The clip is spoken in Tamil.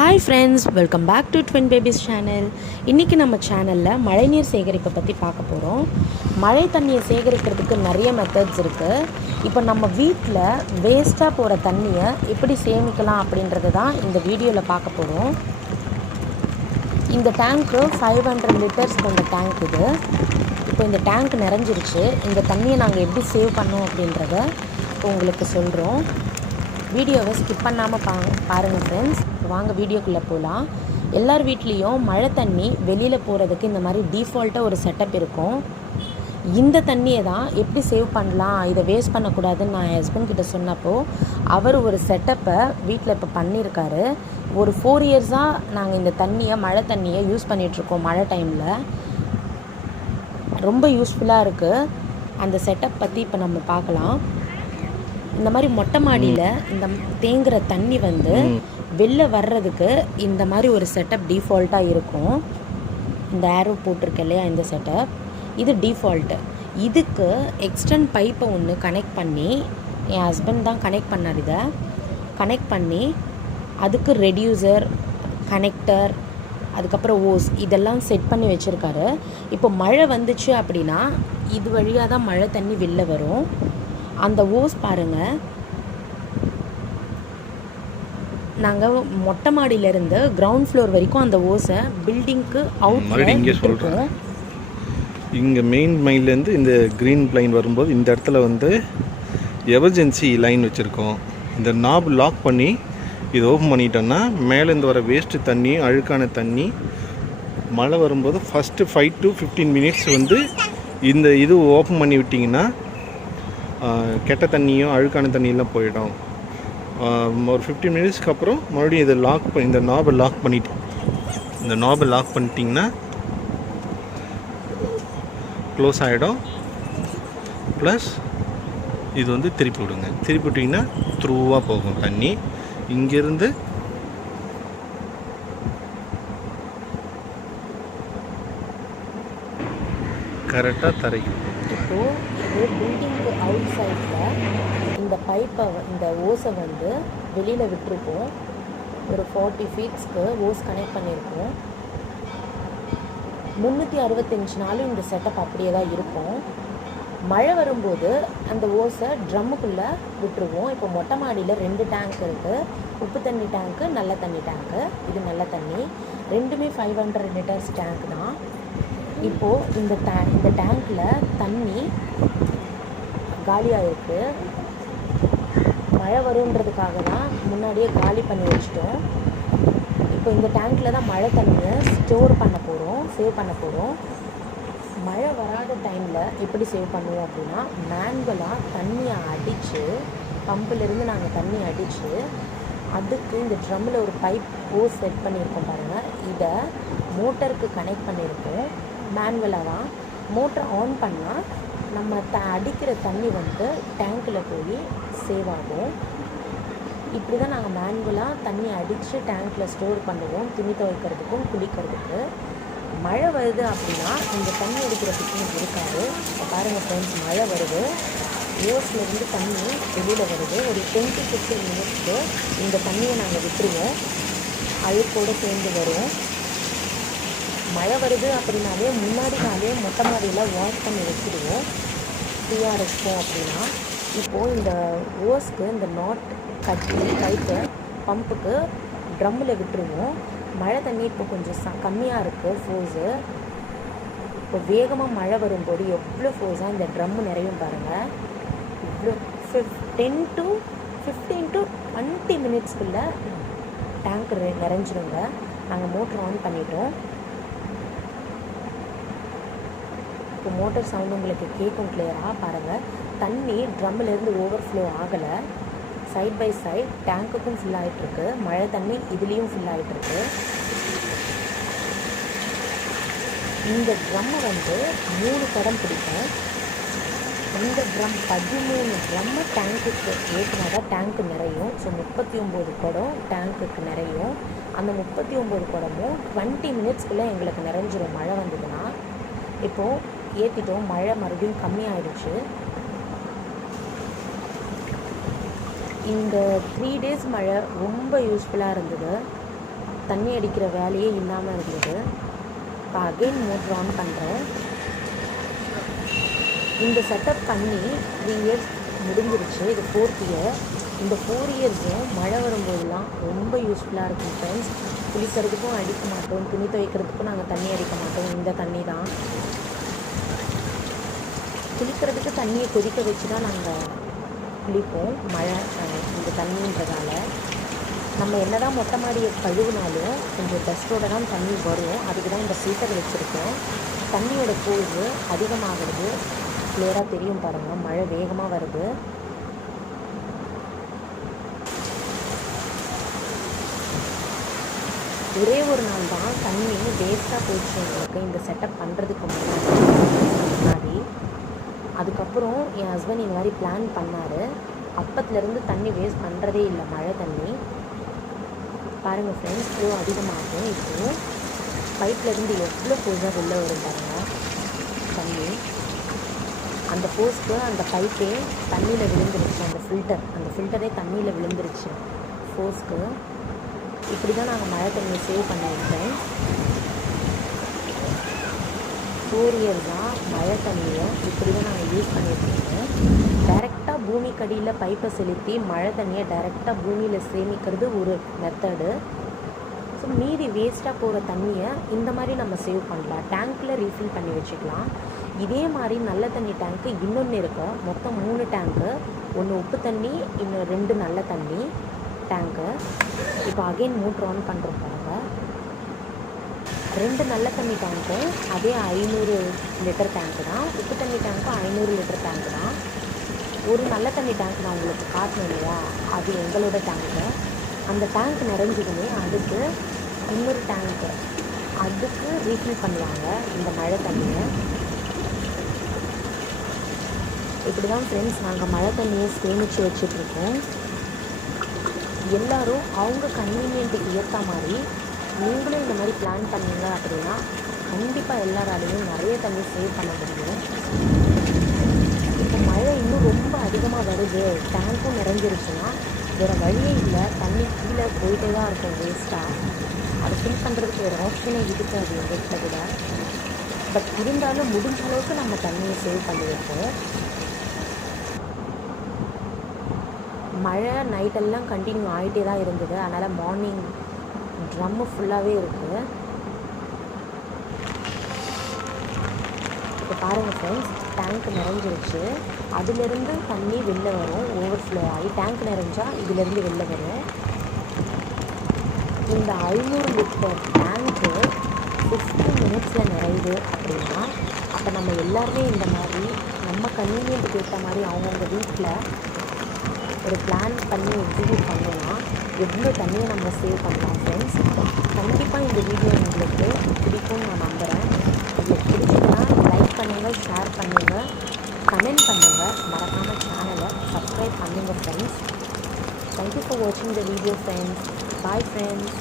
Hi friends, welcome back to twin babies channel. இன்றைக்கி நம்ம சேனலில் மழைநீர் சேகரிப்பை பற்றி பார்க்க போகிறோம். மழை தண்ணியை சேகரிக்கிறதுக்கு நிறைய மெத்தட்ஸ் இருக்குது. இப்போ நம்ம வீட்டில் வேஸ்ட்டாக போகிற தண்ணியை எப்படி சேமிக்கலாம் அப்படின்றது தான் இந்த வீடியோவில் பார்க்க போகிறோம். இந்த டேங்க்கு 500 லிட்டர்ஸ் கொண்ட டேங்க் இது. இப்போ இந்த டேங்க் நிறைஞ்சிருச்சு. இந்த தண்ணியை நாங்கள் எப்படி சேவ் பண்ணோம் அப்படின்றத இப்போ உங்களுக்கு சொல்கிறோம். வீடியோவை ஸ்கிப் பண்ணாமல் பாருங்கள் ஃப்ரெண்ட்ஸ். வாங்க வீடியோக்குள்ளே போகலாம். எல்லார் வீட்லேயும் மழை தண்ணி வெளியில் போகிறதுக்கு இந்த மாதிரி டீஃபால்ட்டாக ஒரு செட்டப் இருக்கும். இந்த தண்ணியை தான் எப்படி சேவ் பண்ணலாம், இதை வேஸ்ட் பண்ணக்கூடாதுன்னு நான் என் ஹஸ்பண்ட் கிட்ட சொன்னப்போ அவர் ஒரு செட்டப்பை வீட்டில் இப்போ பண்ணியிருக்காரு. ஒரு 4 இயர்ஸாக நாங்கள் இந்த தண்ணியை, மழை தண்ணியை யூஸ் பண்ணிகிட்ருக்கோம். மழை டைமில் ரொம்ப யூஸ்ஃபுல்லாக இருக்குது. அந்த செட்டப் பற்றி இப்போ நம்ம பார்க்கலாம். இந்த மாதிரி மொட்டை மாடியில் இந்த தேங்குகிற தண்ணி வெளில வர்றதுக்கு இந்த மாதிரி ஒரு செட்டப் டிஃபால்ட்டாக இருக்கும். இந்த ஏரோ போட்டிருக்க இல்லையா, இந்த செட்டப் இது டிஃபால்ட்டு. இதுக்கு எக்ஸ்டர்ன் பைப்பை ஒன்று கனெக்ட் பண்ணி, என் ஹஸ்பண்ட் தான் கனெக்ட் பண்ணார். இதை கனெக்ட் பண்ணி அதுக்கு ரெடியூசர், கனெக்டர், அதுக்கப்புறம் ஓஸ் இதெல்லாம் செட் பண்ணி வச்சுருக்காரு. இப்போ மழை வந்துச்சு அப்படின்னா இது வழியாக தான் மழை தண்ணி வெளில வரும். அந்த ஓஸ் பாருங்கள், நாங்கள் மொட்டை மாடியிலேருந்து கிரவுண்ட் ஃப்ளோர் வரைக்கும் அந்த ஓஸை பில்டிங்க்கு அவுட் இங்கே சொல்கிறோம். இங்கே மெயின் மைன்லேருந்து இந்த க்ரீன் லைன் வரும்போது இந்த இடத்துல எமர்ஜென்சி லைன் வச்சுருக்கோம். இந்த நாப் லாக் பண்ணி இது ஓப்பன் பண்ணிட்டோன்னா மேலேருந்து வர வேஸ்ட்டு தண்ணி, அழுக்கான தண்ணி மழை வரும்போது ஃபஸ்ட்டு 5 to 15 மினிட்ஸ் இந்த இது ஓப்பன் பண்ணி விட்டிங்கன்னா கெட்ட தண்ணியும் அழுக்கான தண்ணியெல்லாம் போயிடும். ஒரு 15 மினிட்ஸ்க்கு அப்புறம் மறுபடியும் இதை இந்த நாபை லாக் பண்ணிட்டிங்கன்னா க்ளோஸ் ஆகிடும். ப்ளஸ் இது திருப்பி விடுங்க. திருப்பி விட்டிங்கன்னா த்ரூவாக போகும் தண்ணி. இங்கேருந்து கரெக்டாக தரைக்கும். இப்போது இது பில்டிங்க்கு அவுட் சைடில் இந்த பைப்பை, இந்த ஓஸை வெளியில் விட்டுருக்கோம். ஒரு 40 ஃபீட்ஸ்க்கு ஓஸ் கனெக்ட் பண்ணியிருக்கோம். 365 நாளும் இந்த செட்டப் அப்படியே தான் இருக்கும். மழை வரும்போது அந்த ஓஸை ட்ரம்முக்குள்ளே விட்டுருவோம். இப்போ மொட்டை மாடியில் 2 டேங்க் இருக்குது. உப்பு தண்ணி டேங்க்கு, நல்ல தண்ணி டேங்க்கு. இது நல்ல தண்ணி, ரெண்டுமே 500 லிட்டர்ஸ் டேங்க் தான். இப்போது இந்த டேங்க்கில் தண்ணி காலியாக இருக்குது. மழை வருன்றதுக்காக தான் முன்னாடியே காலி பண்ணி வச்சிட்டோம். இப்போ இந்த டேங்க்கில் தான் மழை தண்ணியை ஸ்டோர் பண்ண போகிறோம், சேவ் பண்ண போகிறோம். மழை வராத டைமில் எப்படி சேவ் பண்ணுவோம் அப்படின்னா, மேனுவலாக தண்ணியை அடித்து, பம்பிலிருந்து நாங்கள் தண்ணி அடித்து அதுக்கு இந்த ட்ரம்மில் ஒரு பைப் ஓஸ் செட் பண்ணியிருக்கோம் பாருங்கள். இதை மோட்டருக்கு கனெக்ட் பண்ணியிருக்கோம். மேனுவலாக தான் மோட்டர் ஆன் பண்ணால் நம்ம அடிக்கிற தண்ணி டேங்க்கில் போய் சேவ் ஆகும். இப்படி தான் நாங்கள் மேனுவலாக தண்ணி அடித்து டேங்க்கில் ஸ்டோர் பண்ணுவோம், துணி துவைக்கிறதுக்கும் குளிக்கிறதுக்கு. மழை வருது அப்படின்னா இந்த தண்ணி அடிக்கிறதுக்கு இருக்காது. இப்போ பாருங்கள் ஃப்ரெண்ட்ஸ், மழை வருது, ஓஸ்லேருந்து தண்ணி வெளியில் வருது. ஒரு 10 to 15 மினிட்ஸ்க்கு இந்த தண்ணியை நாங்கள் விட்டுருவோம். அழுக்கோடு சேர்ந்து வரும். மழை வருது அப்படின்னாலே முன்னாடி நாளே மொட்டை மாடியில் வாஷ் பண்ணி வச்சுடுவோம், ஃப்ரீயாக இருக்கும் அப்படின்னா. இப்போது இந்த ஓஸ்க்கு இந்த நாட் கட்டி பைப்பை பம்புக்கு ட்ரம்மில் விட்டுருவோம். மழை தண்ணி இப்போ கொஞ்சம் கம்மியாக இருக்குது ஃபோர்ஸு. இப்போ வேகமாக மழை வரும்போது எவ்வளோ ஃபோர்ஸாக இந்த ட்ரம்மு நிறையும் பாருங்கள். இவ்வளோ 10 to 15 to 20 மினிட்ஸ்க்குள்ளே டேங்க் நிறைஞ்சிடுங்க. நாங்கள் மோட்டர் ஆன் பண்ணிட்டோம். இப்போ மோட்டர் சவுண்டு உங்களுக்கு கேட்கும் கிளியராக. பாருங்கள், தண்ணி ட்ரம்மிலேருந்து ஓவர்ஃப்ளோ ஆகலை. சைட் பை சைட் டேங்க்குக்கும் ஃபில் ஆகிட்டுருக்கு. மழை தண்ணி இதுலேயும் ஃபில் ஆகிட்டுருக்கு. இந்த ட்ரம்மை 3 குடம் பிடிக்கும். இந்த ட்ரம் 13 ட்ரம்மை டேங்க்குக்கு ஏற்றினா தான் டேங்க்கு நிறையும். ஸோ 39 குடம் டேங்க்குக்கு நிறையும். அந்த 39 குடமும் 20 மினிட்ஸ்க்குள்ளே எங்களுக்கு நிறைஞ்சிரும் மழை வந்ததுன்னா. இப்போது ஏற்றிட்டோம், மழை மறுபடியும் கம்மியாயிடுச்சு. இந்த 3 days மழை ரொம்ப யூஸ்ஃபுல்லாக இருந்தது. தண்ணி அடிக்கிற வேலையே இல்லாமல் இருந்தது. இப்போ அகெயின் மோட்ரு ஆன் பண்ணுறேன். இந்த செட்டப் பண்ணி 3 இயர்ஸ் முடிஞ்சிருச்சு. இது 4th இயர். இந்த 4 இயர்ஸும் மழை வரும்போதெல்லாம் ரொம்ப யூஸ்ஃபுல்லாக இருக்கும் ஃப்ரெண்ட்ஸ். குளிக்கிறதுக்கும் அடிக்க மாட்டோம், துணி துவைக்கிறதுக்கும் நாங்கள் தண்ணி அடிக்க மாட்டோம். இந்த தண்ணி தான். குளிக்கிறதுக்கு தண்ணியை கொதிக்க வச்சு தான் நாங்கள் குளிப்போம். மழை இந்த தண்ணின்றதால நம்ம என்ன தான் மொட்டை மாடியை கழுவினாலும் கொஞ்சம் டஸ்ட்டோட தான் தண்ணி வரும். அதுக்கு தான் இந்த ஃபில்டர் வச்சுருக்கோம். தண்ணியோட ஃபோர்ஸு அதிகமாகிறது கிளியராக தெரியும் பாருங்கள். மழை வேகமாக வருது. ஒரே ஒரு நாள் தான் தண்ணி வேஸ்ட்டாக போயிடுச்சு எங்களுக்கு இந்த செட்டப் பண்ணுறதுக்கு முன்னாடி. அதுக்கப்புறம் என் ஹஸ்பண்ட் இந்த மாதிரி பிளான் பண்ணார். அப்பத்துலேருந்து தண்ணி வேஸ்ட் பண்ணுறதே இல்லை. மழை தண்ணி பாருங்கள் ஃப்ரெண்ட்ஸ், ஃப்ளோ அதிகமாகும். இப்போது பைப்லேருந்து எவ்வளோ ஃபோர்ஸாக வெளில வரும் பாருங்கள் தண்ணி. அந்த ஃபோர்ஸ்க்கு அந்த பைப்பே தண்ணியில் விழுந்துருச்சு. அந்த ஃபில்டரே தண்ணியில் விழுந்துருச்சு ஃபோர்ஸ்க்கு. இப்படி தான் நாங்கள் மழை தண்ணியை சேவ் பண்ணியிருக்கோம். 4 இயர்ஸாக மழை தண்ணியை இப்படி தான் நாங்கள் யூஸ் பண்ணியிருக்கோம். டைரெக்டாக பூமிக்கடியில் பைப்பை செலுத்தி மழை தண்ணியை டைரெக்டாக பூமியில் சேமிக்கிறது ஒரு மெத்தடு. ஸோ மீதி வேஸ்ட்டாக போகிற தண்ணியை இந்த மாதிரி நம்ம சேவ் பண்ணலாம். டேங்க்கில் ரீஃபில் பண்ணி வச்சுக்கலாம். இதே மாதிரி நல்ல தண்ணி டேங்க்கு இன்னொன்று இருக்கு. மொத்தம் 3 டேங்க்கு. ஒன்று உப்பு தண்ணி, இன்னும் 2 நல்ல தண்ணி டேங்க்கு. இப்போ அகெயின் மோட்ரு ஆன் பண்ணுறோம் பாருங்கள். 2 நல்ல தண்ணி டேங்க்கும் அதே 500 லிட்டர் டேங்க்கு தான். உப்பு தண்ணி டேங்க்கும் 500 லிட்டர் டேங்க்கு தான். ஒரு நல்ல தண்ணி டேங்க் நான் உங்களுக்கு காட்டணும் இல்லையா, அது எங்களோட டேங்க்கு. அந்த டேங்க் நிறைஞ்சதுமே அதுக்கு இன்னொரு டேங்க்கு அதுக்கு ரீஃபில் பண்ணுவாங்க இந்த மழை தண்ணியை. இப்படி தான் ஃப்ரெண்ட்ஸ் நாங்கள் மழை தண்ணியை சேமித்து வச்சிட்ருக்கோம். எல்லோரும் அவங்க கன்வீனியன்ட்டுக்கு ஏற்ற மாதிரி நீங்களும் இந்த மாதிரி பிளான் பண்ணீங்க அப்படின்னா கண்டிப்பாக எல்லாராலையும் நிறைய தண்ணி சேவ் பண்ண முடியும். இப்போ மழை இன்னும் ரொம்ப அதிகமாக வருது, டேங்க்கும் நிறைஞ்சிருச்சுன்னா வேறு வழியே இல்லை. தண்ணி கீழே போயிட்டே தான் இருக்கும் வேஸ்ட்டாக. அதை ஃபில் பண்ணுறதுக்கு வேறு ஆப்ஷனே இருக்குது அது எங்கள்கிட்ட கூட. பட் இருந்தாலும் முடிஞ்ச அளவுக்கு நம்ம தண்ணியை சேவ் பண்ணி வைப்போம். மழை நைட்டெல்லாம் கண்டினியூ ஆகிட்டே தான் இருந்தது. அதனால் மார்னிங் ட்ரம்மு ஃபுல்லாகவே இருக்குது. இப்போ பாருங்கள் ஃப்ரெண்ட்ஸ், டேங்க் நிறைஞ்சிருச்சு. அதுலேருந்து தண்ணி வெளில வரும், ஓவர்ஃப்ளோ ஆகி. டேங்க் நிறைஞ்சால் இதிலேருந்து வெளில வரும். இந்த 500 லிட்டர் டேங்க்கு 50 மினிட்ஸில் நிறையுது அப்படின்னா அப்போ நம்ம எல்லாருமே இந்த மாதிரி நம்ம கன்வீனியன்ட்டுக்கு ஏற்ற மாதிரி அவங்கவுங்க வீட்டில் ஒரு பிளான் பண்ணி எக்ஸிக்யூட் பண்ணோன்னா எவ்வளோ தண்ணியை நம்ம சேவ் பண்ணலாம் ஃப்ரெண்ட்ஸ். கண்டிப்பாக இந்த வீடியோ உங்களுக்கு பிடிக்கும்னு நான் நம்புகிறேன். உங்களுக்கு பிடிச்சதுன்னா லைக் பண்ணுங்கள், ஷேர் பண்ணுங்கள், கமெண்ட் பண்ணுங்கள். மறக்காமல் சேனலை சப்ஸ்கிரைப் பண்ணுங்கள் ஃப்ரெண்ட்ஸ். தேங்க்யூ ஃபார் வாட்சிங் the video friends. Bye friends.